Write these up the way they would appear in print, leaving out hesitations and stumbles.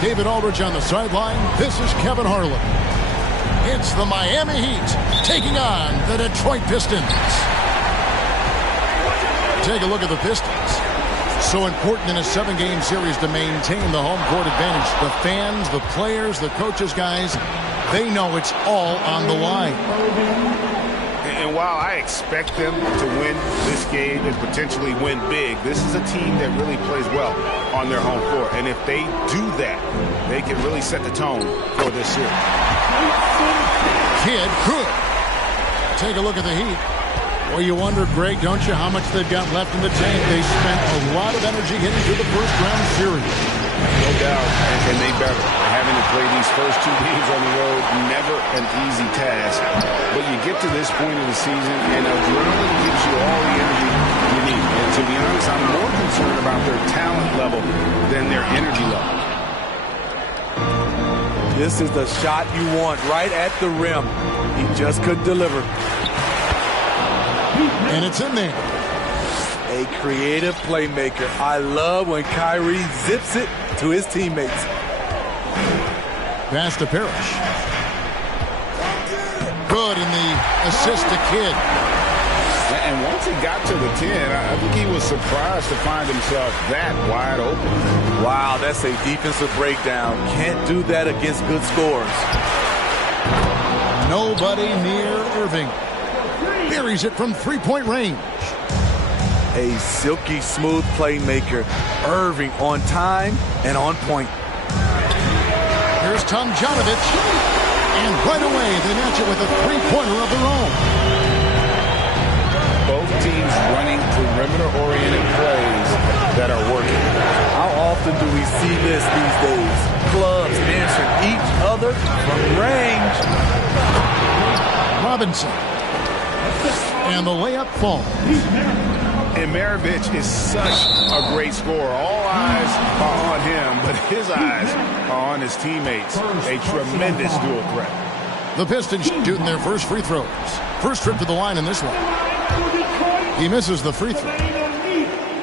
David Aldridge on the sideline. This is Kevin Harlan. It's the Miami Heat taking on the Detroit Pistons. Take a look at the Pistons. So important in a 7-game series to maintain the home court advantage. The fans, the players, the coaches, guys, they know it's all on the line. And while I expect them to win this game and potentially win big, this is a team that really plays well on their home court. And if they do that, they can really set the tone for this series. Kidd good. Take a look at the Heat. Well, you wonder, Greg, don't you, how much they've got left in the tank? They spent a lot of energy getting through the first-round series. No doubt, and they better. Having to play these first 2 games on the road, never an easy task. But you get to this point of the season, and adrenaline gives you all the energy you need. And to be honest, I'm more concerned about their talent level than their energy level. This is the shot you want, right at the rim. He just couldn't deliver. And it's in there. A creative playmaker. I love when Kyrie zips it to his teammates. Pass to Parrish. Good in the assist to Kidd. And once he got to the 10, I think he was surprised to find himself that wide open. Wow, that's a defensive breakdown. Can't do that against good scores. Nobody near Irving. Buries it from three-point range. A silky smooth playmaker. Irving on time and on point. Here's Tomjanovich. And right away they match it with a three-pointer of their own. Both teams running perimeter-oriented plays that are working. How often do we see this these days? Clubs answering each other from range. Robinson. And the layup falls. And Maravich is such a great scorer. All eyes are on him, but his eyes are on his teammates. A tremendous dual threat. The Pistons shooting their first free throws. First trip to the line in this one. He misses the free throw.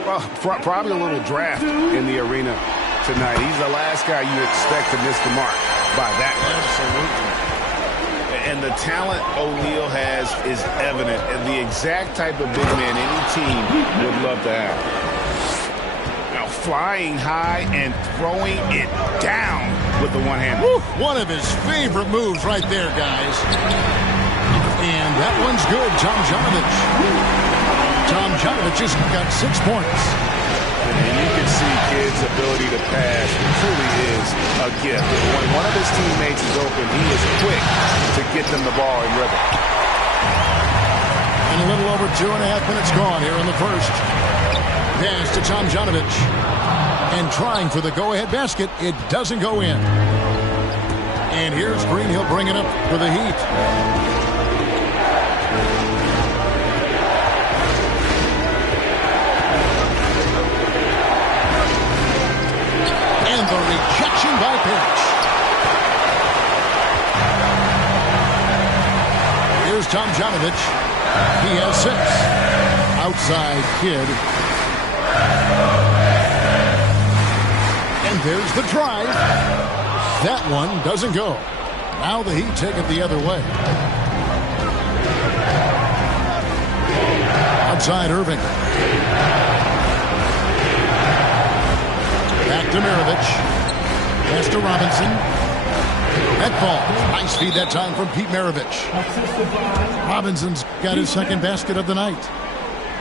Well, probably a little draft in the arena tonight. He's the last guy you expect to miss the mark by that much. Absolutely. And the talent O'Neal has is evident, and the exact type of big man any team would love to have. Now flying high and throwing it down with the one-hand. One of his favorite moves right there, guys. And that one's good, Tomjanovich. Tomjanovich just got 6 points. And you can see Kidd's ability to pass truly is a gift. When one of his teammates is open, he is quick to get them the ball in rhythm. And a little over 2.5 minutes gone here in the first. Pass to Tomjanovich. And trying for the go-ahead basket. It doesn't go in. And here's Green. He'll bring it up for the Heat. And the rejection by Parrish. Here's Tomjanovich. He has 6. Outside Kidd. And there's the drive. That one doesn't go. Now the Heat take it the other way. Outside Irving. Back to Maravich. Pass to Robinson. That ball. Nice feed that time from Pete Maravich. Robinson's got his second basket of the night.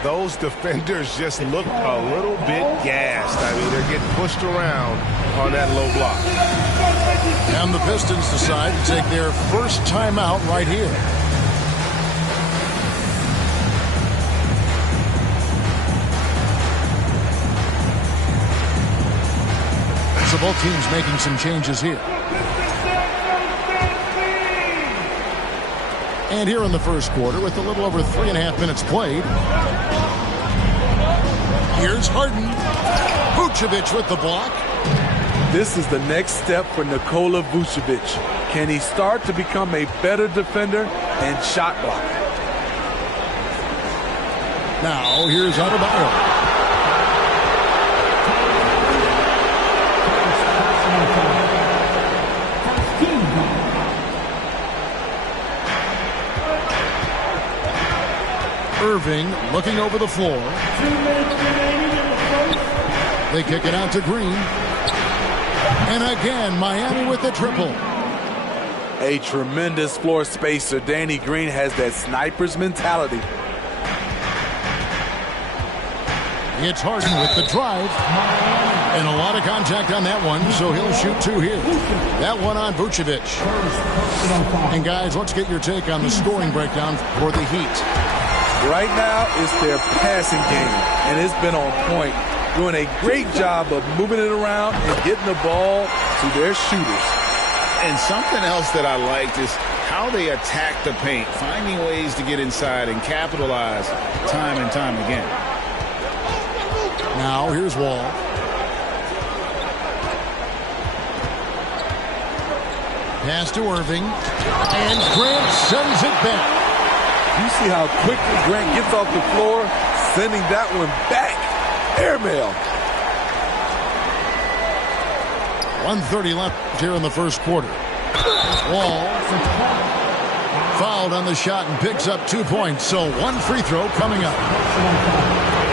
Those defenders just look a little bit gassed. I mean, they're getting pushed around on that low block. And the Pistons decide to take their first timeout right here. So both teams making some changes here. And here in the first quarter, with a little over 3.5 minutes played, here's Harden. Vucevic with the block. This is the next step for Nikola Vucevic. Can he start to become a better defender and shot blocker? Now here's Adebayo. Irving looking over the floor. They kick it out to Green. And again, Miami with the triple. A tremendous floor spacer. Danny Green has that sniper's mentality. It's Harden with the drive. And a lot of contact on that one, so he'll shoot two here. That one on Vucevic. And guys, let's get your take on the scoring breakdown for the Heat. Right now, it's their passing game, and it's been on point. Doing a great job of moving it around and getting the ball to their shooters. And something else that I liked is how they attack the paint, finding ways to get inside and capitalize time and time again. Now, here's Wall. Pass to Irving. And Grant sends it back. You see how quickly Grant gets off the floor, sending that one back. Airmail. 1:30 left here in the first quarter. Wall fouled on the shot and picks up 2 points. So one free throw coming up.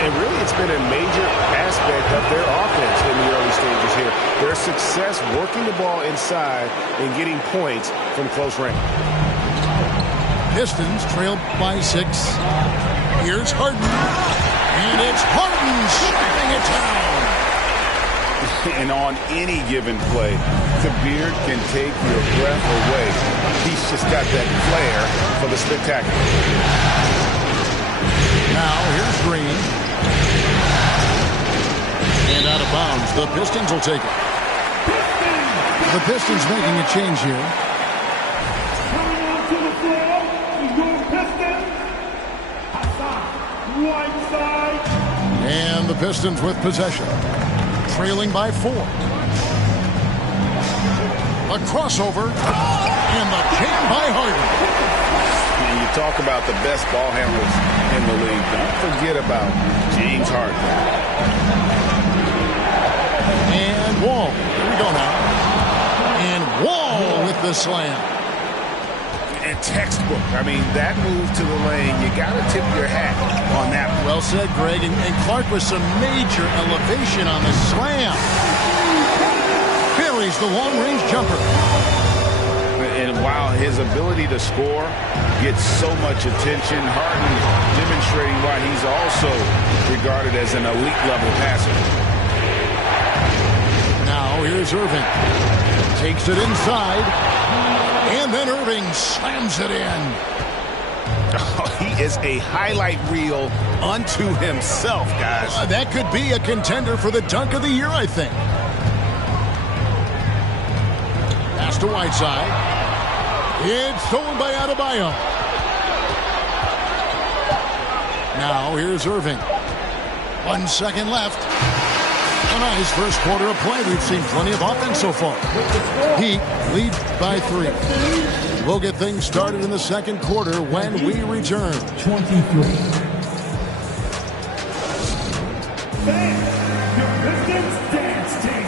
And really, it's been a major aspect of their offense in the early stages here. Their success working the ball inside and getting points from close range. Pistons trailed by 6. Here's Harden. And it's Harden shutting it down. And on any given play, Kabir can take your breath away. He's just got that flair for the spectacular. Now, here's Green. And out of bounds. The Pistons will take it. The Pistons making a change here. Coming onto the floor is your Pistons. Hassan Whiteside. And the Pistons with possession. Trailing by 4. A crossover. And the kick by Harden. And you talk about the best ball handlers in the league. Don't forget about James Harden. And Wall. Here we go now. And Wall with the slam. And textbook. I mean, that move to the lane, you got to tip your hat on that one. Well said, Greg. And Clark with some major elevation on the slam. Buries the long-range jumper. And while his ability to score gets so much attention, Harden demonstrating why he's also regarded as an elite-level passer. Now here's Irving. Takes it inside. And then Irving slams it in. Oh, he is a highlight reel unto himself, guys. That could be a contender for the dunk of the year, I think. Pass to Whiteside. It's stolen by Adebayo. Now here's Irving. 1 second left. A nice first quarter of play. We've seen plenty of offense so far. Heat lead by 3. We'll get things started in the second quarter when we return. 23. Your Pistons dance team.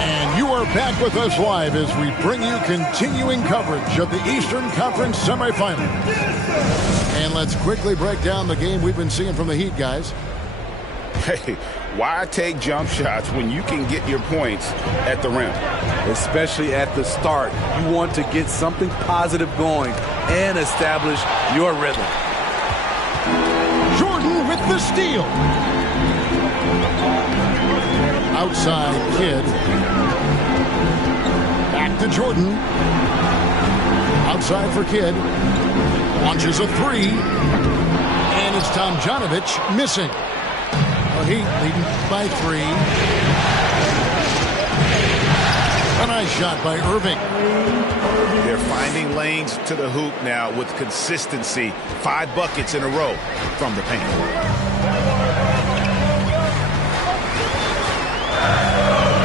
And you are back with us live as we bring you continuing coverage of the Eastern Conference semifinals. And let's quickly break down the game we've been seeing from the Heat, guys. Hey, why take jump shots when you can get your points at the rim? Especially at the start. You want to get something positive going and establish your rhythm. Jordan with the steal. Outside Kidd. Back to Jordan. Outside for Kidd. Launches a 3. And it's Tomjanovich missing. Heat leading by 3. A nice shot by Irving. They're finding lanes to the hoop now with consistency. 5 buckets in a row from the paint.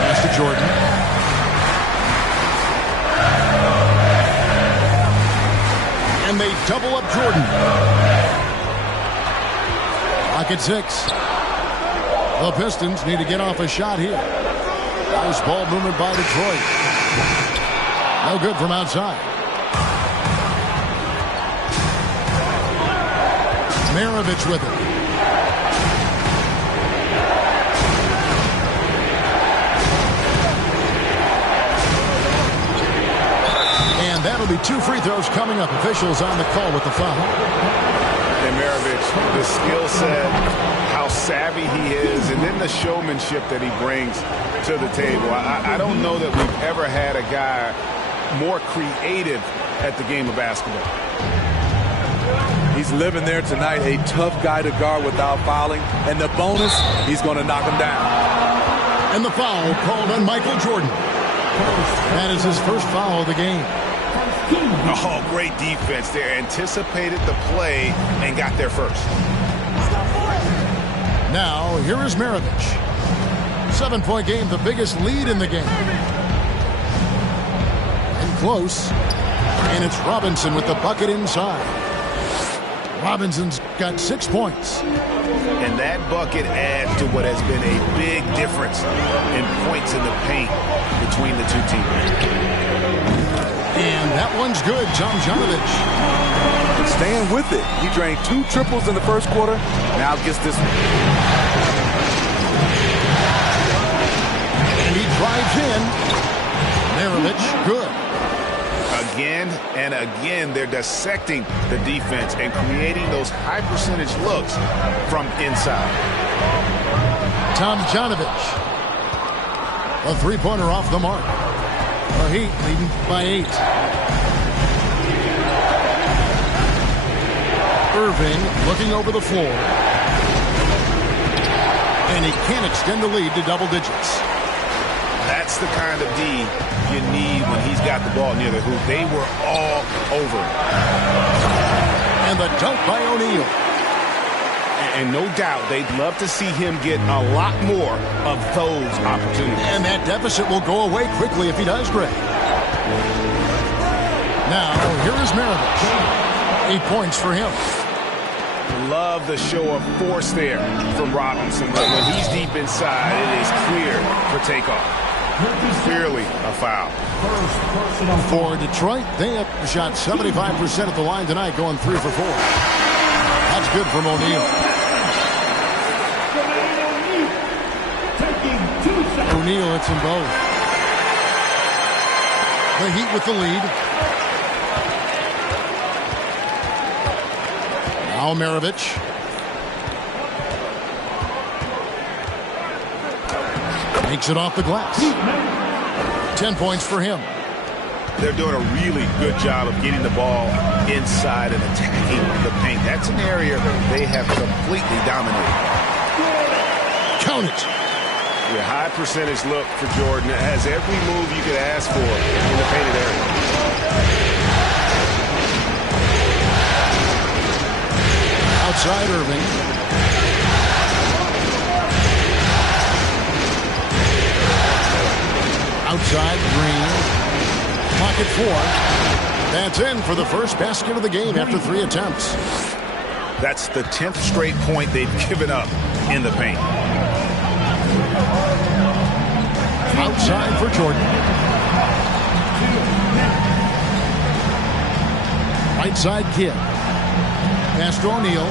Pass to Jordan. And they double up Jordan. Clock at 6. The Pistons need to get off a shot here. Nice ball movement by Detroit. No good from outside. Maravich with it. And that'll be 2 free throws coming up. Officials on the call with the foul. And Maravich, the skill set, how savvy he is, and then the showmanship that he brings to the table. I don't know that we've ever had a guy more creative at the game of basketball. He's living there tonight, a tough guy to guard without fouling. And the bonus, he's going to knock him down. And the foul called on Michael Jordan. That is his first foul of the game. Oh, great defense there. Anticipated the play and got there first. Now, here is Maravich. 7-point game, the biggest lead in the game. And close. And it's Robinson with the bucket inside. Robinson's got 6 points. And that bucket adds to what has been a big difference in points in the paint between the two teams. And that one's good, Tomjanovich. Staying with it. He drained 2 triples in the first quarter. Now gets this one. And he drives in. Maravich, good. Again and again, they're dissecting the defense and creating those high percentage looks from inside. Tomjanovich. A 3-pointer off the mark. The Heat leading by 8. Irving looking over the floor. And he can't extend the lead to double digits. That's the kind of D you need when he's got the ball near the hoop. They were all over. And the dunk by O'Neal. And no doubt they'd love to see him get a lot more of those opportunities. And that deficit will go away quickly if he does great. Now, here is Maravich. 8 points for him. Love the show of force there from Robinson. But when he's deep inside, it is clear for takeoff. Clearly a foul. For Detroit, they have shot 75% at the line tonight, going 3 for 4. That's good from O'Neal. O'Neal hits them both. The Heat with the lead. Now Maravich. Makes it off the glass. 10 points for him. They're doing a really good job of getting the ball inside and attacking the paint. That's an area they have completely dominated. Count it. A high percentage look for Jordan. It has every move you could ask for in the painted area. Outside Irving. Outside Green. Pocket 4. That's in for the first basket of the game after 3 attempts. That's the 10th straight point they've given up in the paint. Outside for Jordan. Right side Kidd. Pass to O'Neal.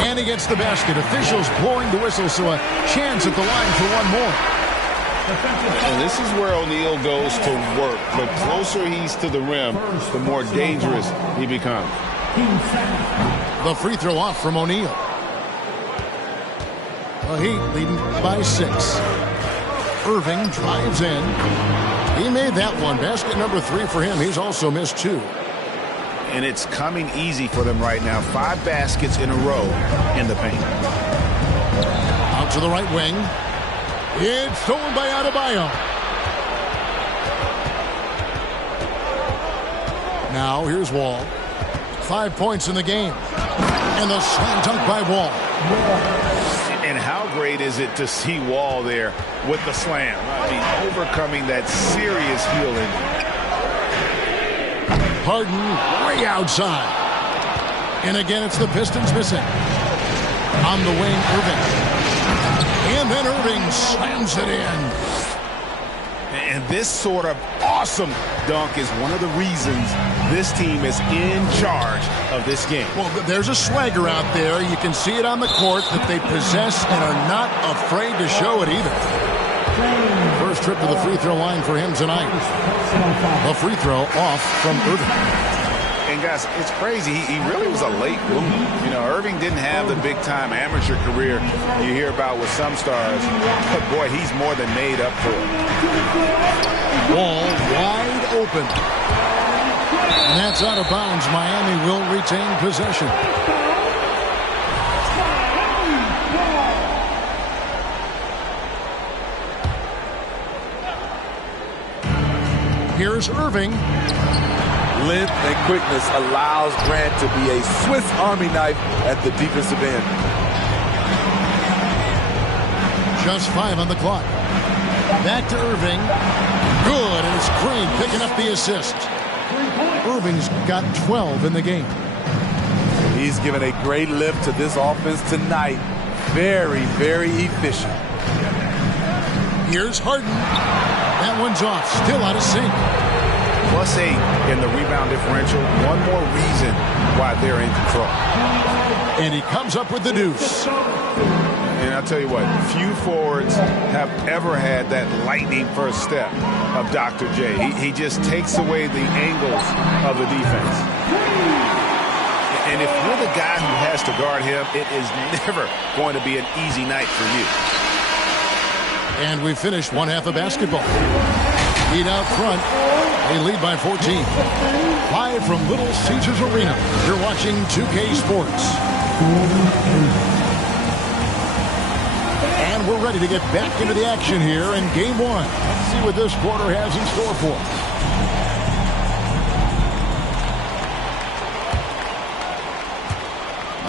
And he gets the basket. Officials blowing the whistle, so a chance at the line for one more. And this is where O'Neal goes to work. The closer he's to the rim, the more dangerous he becomes. The free throw off from O'Neal. The Heat leading by 6. Irving drives in. He made that one. Basket number 3 for him. He's also missed 2. And it's coming easy for them right now. 5 baskets in a row in the paint. Out to the right wing. It's stolen by Adebayo. Now here's Wall. 5 points in the game. And the slam dunk by Wall. And how great is it to see Wall there with the slam? I mean, overcoming that serious heel injury. Harden way outside. And again, it's the Pistons missing. On the wing, Irving. And then Irving slams it in. And this sort of awesome dunk is one of the reasons this team is in charge of this game. Well, there's a swagger out there. You can see it on the court that they possess and are not afraid to show it either. First trip to the free throw line for him tonight. A free throw off from Irving. And guys, it's crazy. He really was a late bloomer. You know, Irving didn't have the big-time amateur career you hear about with some stars. But, boy, he's more than made up for it. Ball wide open. And that's out of bounds. Miami will retain possession. Here's Irving. Length and quickness allows Grant to be a Swiss Army knife at the defensive end. Just 5 on the clock. Back to Irving. Good, and it's Green picking up the assist. Irving's got 12 in the game. He's given a great lift to this offense tonight. Very, very efficient. Here's Harden. That one's off. Still out of sync. +8 in the rebound differential. One more reason why they're in control. And he comes up with the deuce. And I'll tell you what, few forwards have ever had that lightning first step of Dr. J. He just takes away the angles of the defense. And if you're the guy who has to guard him, it is never going to be an easy night for you. And we finished one half of basketball. Heat out front. They lead by 14. Live from Little Caesars Arena, you're watching 2K Sports. And we're ready to get back into the action here in Game 1. Let's see what this quarter has in store for us.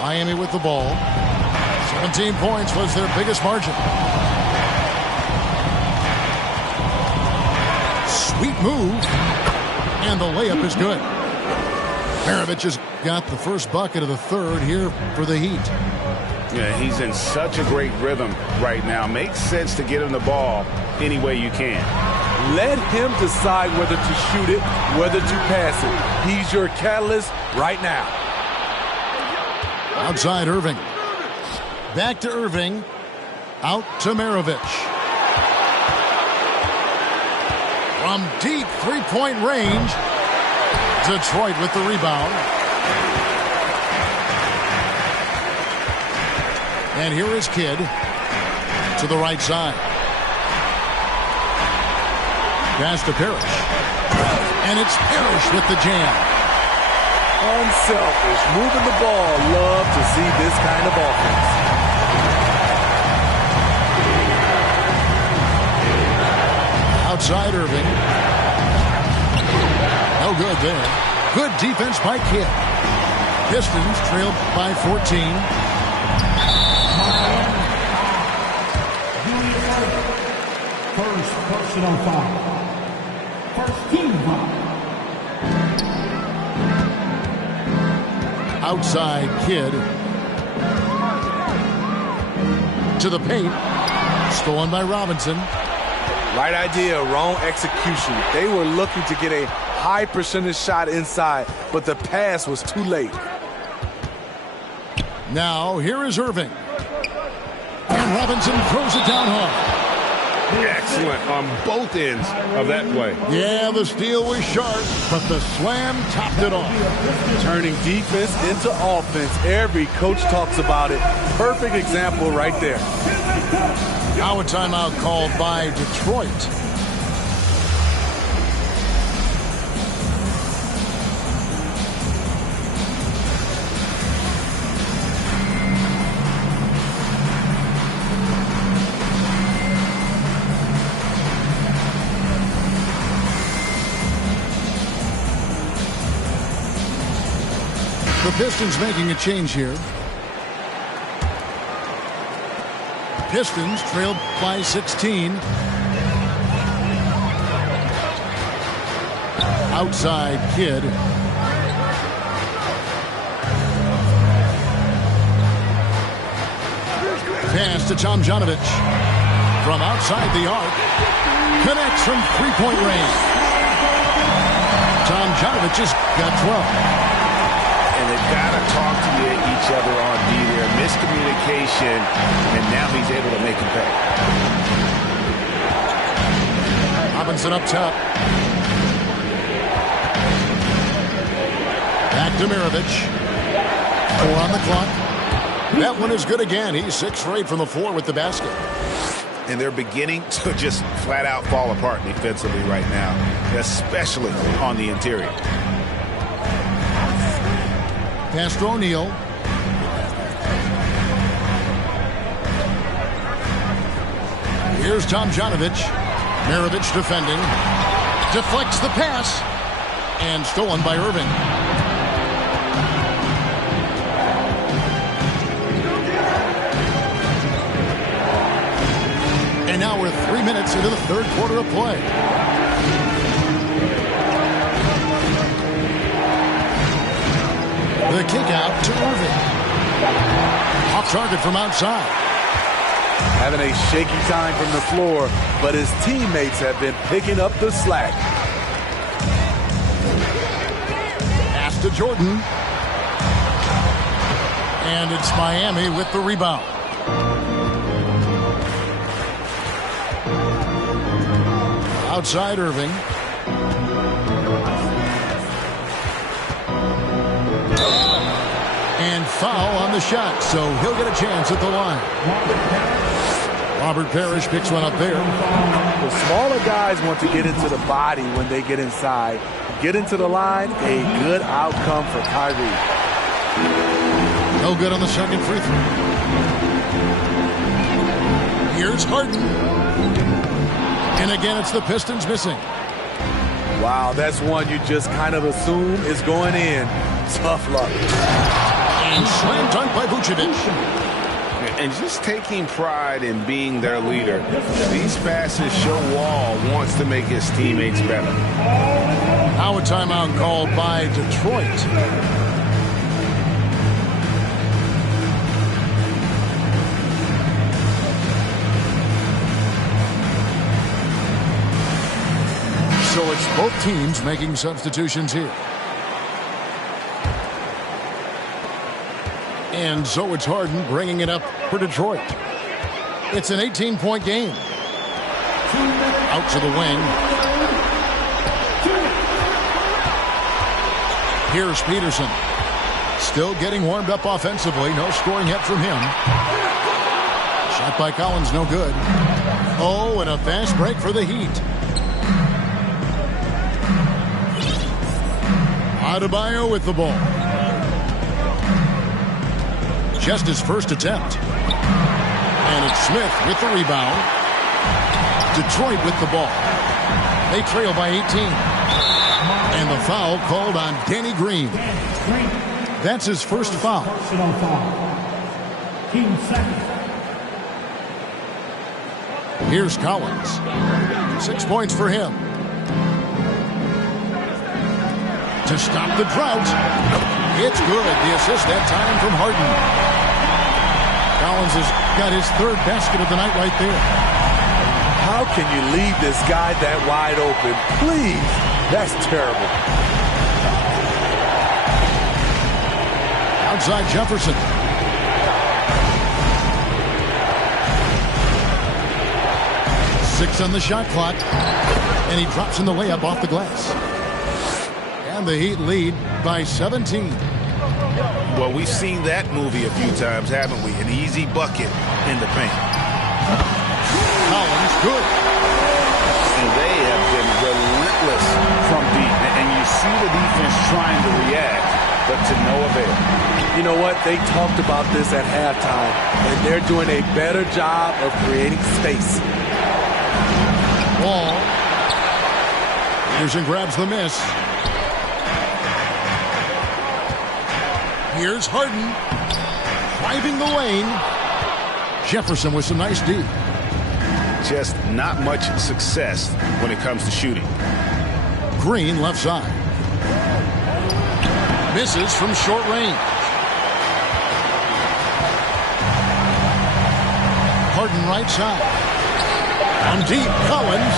Miami with the ball. 17 points was their biggest margin. Sweet move. And the layup is good. Maravich has got the first bucket of the third here for the Heat. Yeah, he's in such a great rhythm right now. Makes sense to get him the ball any way you can. Let him decide whether to shoot it, whether to pass it. He's your catalyst right now. Outside Irving. Back to Irving. Out to Maravich. From deep three-point range. Detroit with the rebound. And here is Kidd to the right side. Pass to Parrish. And it's Parrish with the jam. Unselfish, moving the ball. Love to see this kind of offense. Outside Irving. No good there. Good defense by Kidd. Pistons trailed by 14. First personal foul. First team foul. Outside Kidd. To the paint. Stolen by Robinson. Right idea, wrong execution. They were looking to get a high percentage shot inside, but the pass was too late. Now, here is Irving. And Robinson throws it down hard. Excellent on both ends of that play. Yeah, the steal was sharp, but the slam topped it off. Turning defense into offense. Every coach talks about it. Perfect example right there. Now a timeout called by Detroit. The Pistons making a change here. Pistons trailed by 16. Outside Kidd. Pass to Tomjanovich. From outside the arc. Connects from three-point range. Tomjanovich just got 12. And they've got to talk to each other on D there. Miscommunication, and now he's able to make him pay. Robinson up top. Back to Maravich. 4 on the clock. That one is good again. He's 6 for 8 from the floor with the basket. And they're beginning to just flat out fall apart defensively right now, especially on the interior. Pass to O'Neal. Here's Tomjanovich. Maravich defending. Deflects the pass. And stolen by Irving. And now we're 3 minutes into the third quarter of play. The kick out to Irving. Off target from outside. Having a shaky time from the floor, but his teammates have been picking up the slack. Pass to Jordan. And it's Miami with the rebound. Outside Irving. And foul on the shot, so he'll get a chance at the line. Robert Parrish picks one up there. The smaller guys want to get into the body when they get inside. Get into the line, a good outcome for Kyrie. No good on the second free throw. Here's Harden. And again, it's the Pistons missing. Wow, that's one you just kind of assume is going in. Tough luck. And slam dunk by Vucevic. And just taking pride in being their leader. These passes show Wall wants to make his teammates better. Now a timeout called by Detroit. So it's both teams making substitutions here. And so it's Harden bringing it up for Detroit. It's an 18-point game. Out to the wing. Here's Peterson. Still getting warmed up offensively. No scoring yet from him. Shot by Collins, no good. Oh, and a fast break for the Heat. Adebayo with the ball. Just his first attempt. And it's Smith with the rebound. Detroit with the ball. They trail by 18. And the foul called on Danny Green. That's his first foul. Here's Collins. 6 points for him. To stop the drought. It's good. The assist that time from Harden. Collins has got his third basket of the night right there. How can you leave this guy that wide open? Please. That's terrible. Outside Jefferson. Six on the shot clock. And he drops in the layup off the glass. And the Heat lead by 17. Well, we've seen that movie a few times, haven't we? An easy bucket in the paint. Collins, good. And they have been relentless from deep. And you see the defense trying to react, but to no avail. You know what? They talked about this at halftime, and they're doing a better job of creating space. Wall. Peterson grabs the miss. Here's Harden. Driving the lane. Jefferson with some nice D. Just not much success when it comes to shooting. Green left side. Misses from short range. Harden right side. On deep, Collins.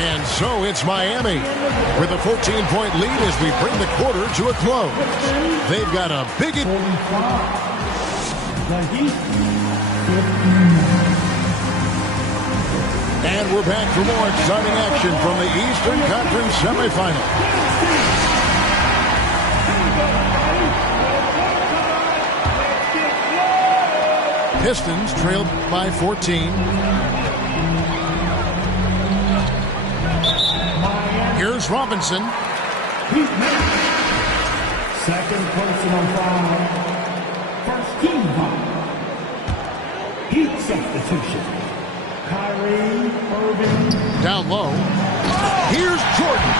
And so it's Miami with a 14-point lead as we bring the quarter to a close. They've got a big... The Heat, 15. And we're back for more exciting action from the Eastern Conference semifinal. Pistons trailed by 14. Here's Robinson. Second personal foul. First team foul. Heat substitution. Kyrie Irving. Down low. Here's Jordan.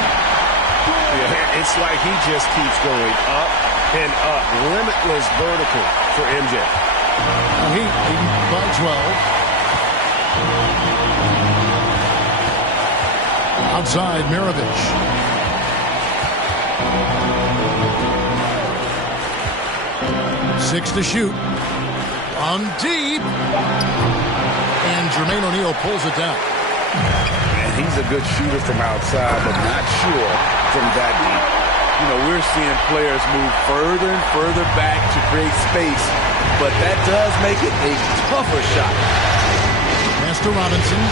Yeah, it's like he just keeps going up and up. Limitless vertical for MJ. Heat leading by 12. Outside, Maravich. Six to shoot. On deep. And Jermaine O'Neal pulls it down. And he's a good shooter from outside, but not sure from that deep. You know, we're seeing players move further and further back to create space, but that does make it a tougher shot. Pass to Robinson.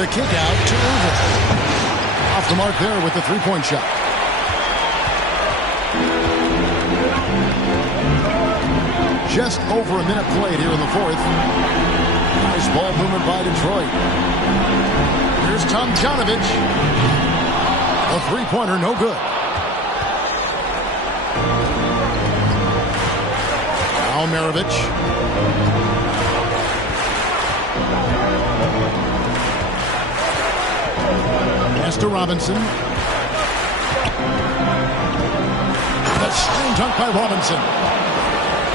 The kick out to Irving. Off the mark there with the three-point shot. Just over a minute played here in the fourth. Nice ball movement by Detroit. Here's Tomjanovich. A three-pointer, no good. Now Maravich. Pass to Robinson. A slam dunk by Robinson.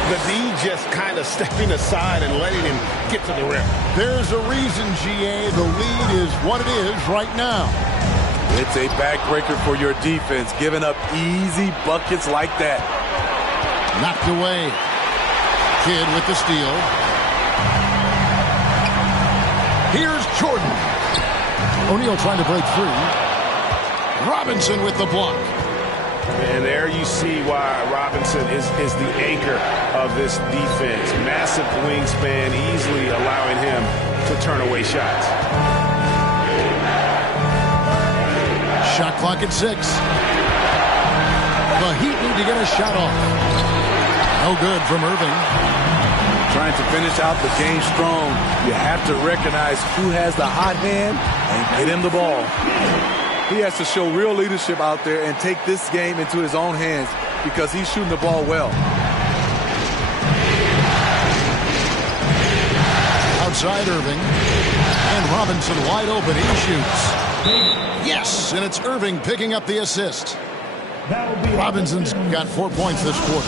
The D just kind of stepping aside and letting him get to the rim. There's a reason, GA. The lead is what it is right now. It's a backbreaker for your defense, giving up easy buckets like that. Knocked away. Kidd with the steal. Here's Jordan. O'Neal trying to break free. Robinson with the block. And there you see why Robinson is the anchor of this defense. Massive wingspan, easily allowing him to turn away shots. Shot clock at 6. The Heat need to get a shot off. No good from Irving. Trying to finish out the game strong, you have to recognize who has the hot hand and get him the ball. He has to show real leadership out there and take this game into his own hands because he's shooting the ball well. Outside Irving. And Robinson wide open. He shoots. Yes, and it's Irving picking up the assist. Robinson's got 4 points this quarter.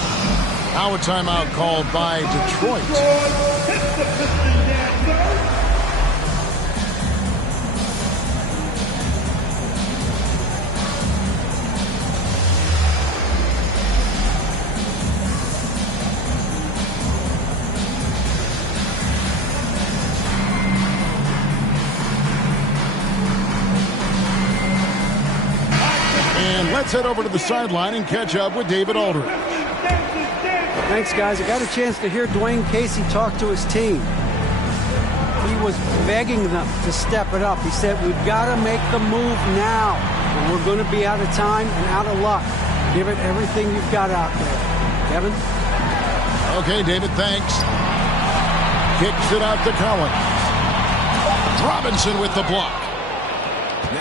Now a timeout called by Detroit. Let's head over to the sideline and catch up with David Aldridge. Thanks, guys. I got a chance to hear Dwayne Casey talk to his team. He was begging them to step it up. He said, we've got to make the move now. Or we're going to be out of time and out of luck. Give it everything you've got out there. Kevin? Okay, David, thanks. Kicks it out to Collins. Robinson with the block.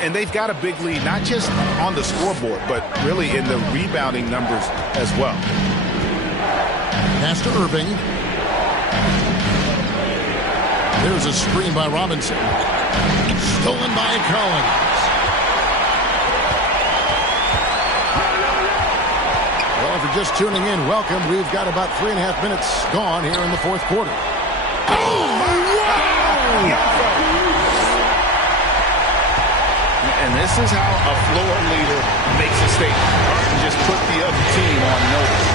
And they've got a big lead, not just on the scoreboard, but really in the rebounding numbers as well. Pass to Irving. There's a screen by Robinson. Stolen by Collins. Well, if you're just tuning in, welcome. We've got about 3.5 minutes gone here in the fourth quarter. Oh, wow! And this is how a floor leader makes a statement. Martin just put the other team on notice.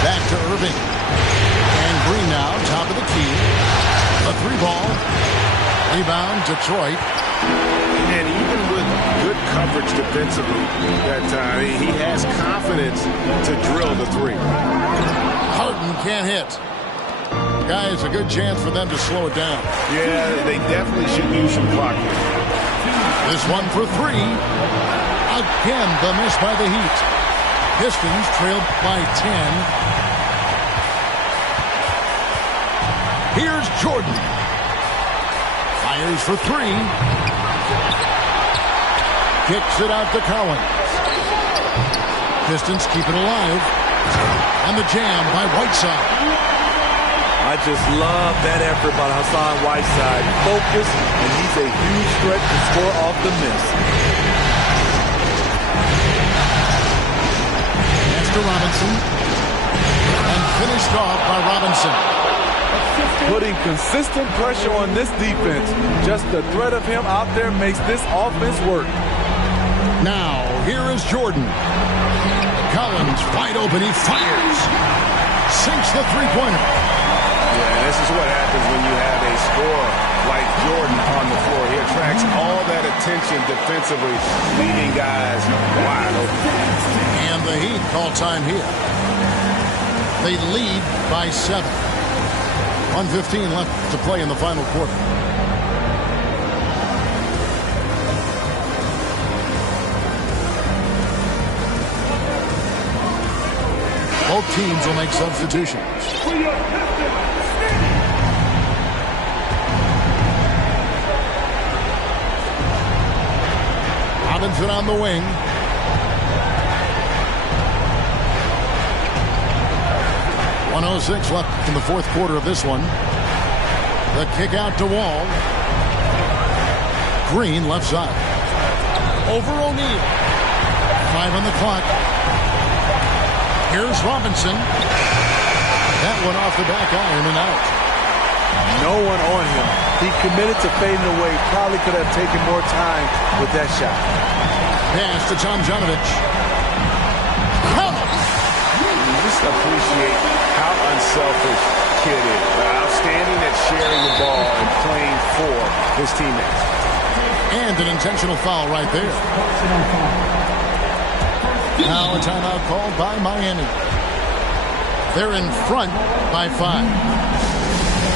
Back to to Irving. And Green now, top of the key. A 3-ball. Rebound, Detroit. And even with good coverage defensively that time, he has confidence to drill the 3. Harden can't hit. Guys, a good chance for them to slow it down. Yeah, they definitely should use some clock here. This one for 3. Again, the miss by the Heat. Pistons trailed by 10. Here's Jordan. Fires for 3. Kicks it out to Collins. Pistons keep it alive. And the jam by Whiteside. I just love that effort by Hassan Whiteside. Focus, and he's a huge threat to score off the miss. Pass to Robinson. And finished off by Robinson. Putting consistent pressure on this defense. Just the threat of him out there makes this offense work. Now, here is Jordan. Collins wide open. He fires. Sinks the three-pointer. Yeah, this is what happens when you have a scorer like Jordan on the floor. He attracts all that attention defensively, leaving guys wide open. And the Heat call time here. They lead by 7. 1:15 left to play in the final quarter. Both teams will make substitutions. Robinson on the wing. .106 left in the fourth quarter of this one. The kick out to Wall. Green left side. Over O'Neal. 5 on the clock. Here's Robinson. That one off the back iron and out. No one on him. He committed to fading away. Probably could have taken more time with that shot. Pass to Tomjanovich. Collins. You just appreciate how unselfish Kid is. Outstanding at sharing the ball and playing for his teammates. And an intentional foul right there. Now a timeout called by Miami. They're in front by 5.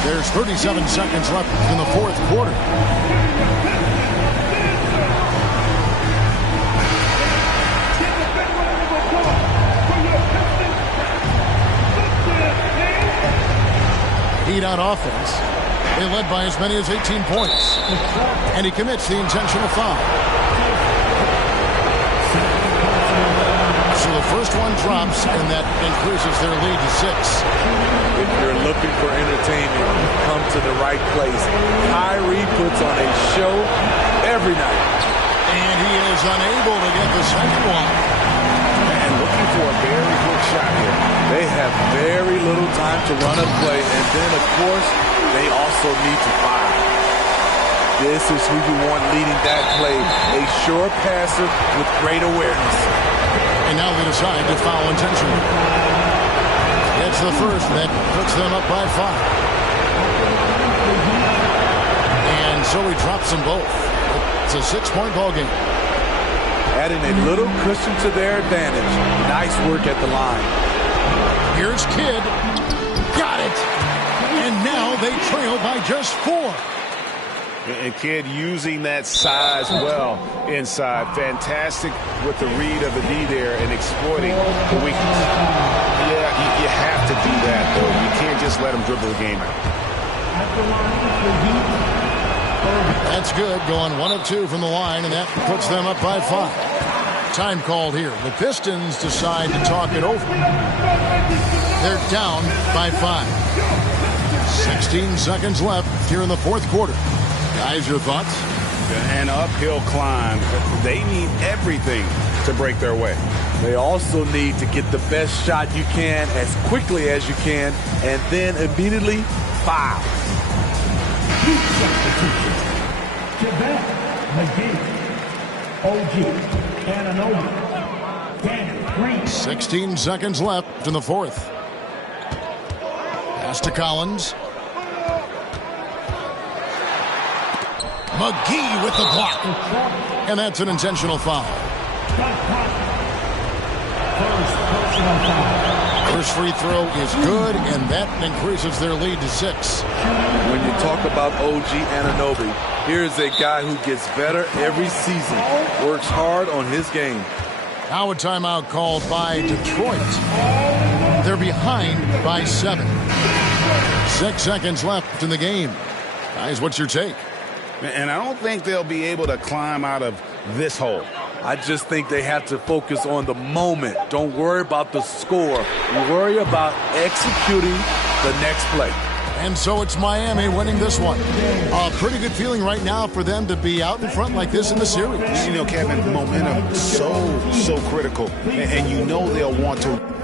There's 37 seconds left in the fourth quarter. Heat on offense. They led by as many as 18 points. And he commits the intentional foul. So the first one drops, and that increases their lead to 6. If you're looking for entertainment, come to the right place. Kyrie puts on a show every night. And he is unable to get the second one. And looking for a very quick shot here. They have very little time to run a play, and then, of course, they also need to fire. This is who you want leading that play, a sure passer with great awareness. And now they decide to foul intentionally. It's the first that puts them up by 5. And so he drops them both. It's a 6-point ball game. Adding a little cushion to their advantage. Nice work at the line. Here's Kidd. Got it. And now they trail by just 4. And Kidd using that size well inside. Fantastic with the read of the D there and exploiting the weakness. Yeah, you have to do that, though. You can't just let him dribble the game out. That's good. Going 1 of 2 from the line, and that puts them up by 5. Time called here. The Pistons decide to talk it over. They're down by 5. 16 seconds left here in the fourth quarter. Guys, your thoughts? An uphill climb. They need everything to break their way. They also need to get the best shot you can as quickly as you can, and then immediately foul. Javette McGee, OG, Anunoby, Danny Green. 16 seconds left in the fourth. Pass to Collins. McGee with the block. And that's an intentional foul. First free throw is good, and that increases their lead to 6. When you talk about OG Anunoby, here's a guy who gets better every season, works hard on his game. Now a timeout called by Detroit. They're behind by 7. 6 seconds left in the game. Guys, what's your take? And I don't think they'll be able to climb out of this hole. I just think they have to focus on the moment. Don't worry about the score. Worry about executing the next play. And so it's Miami winning this one. A pretty good feeling right now for them to be out in front like this in the series. You know, Kevin, momentum so critical. And you know they'll want to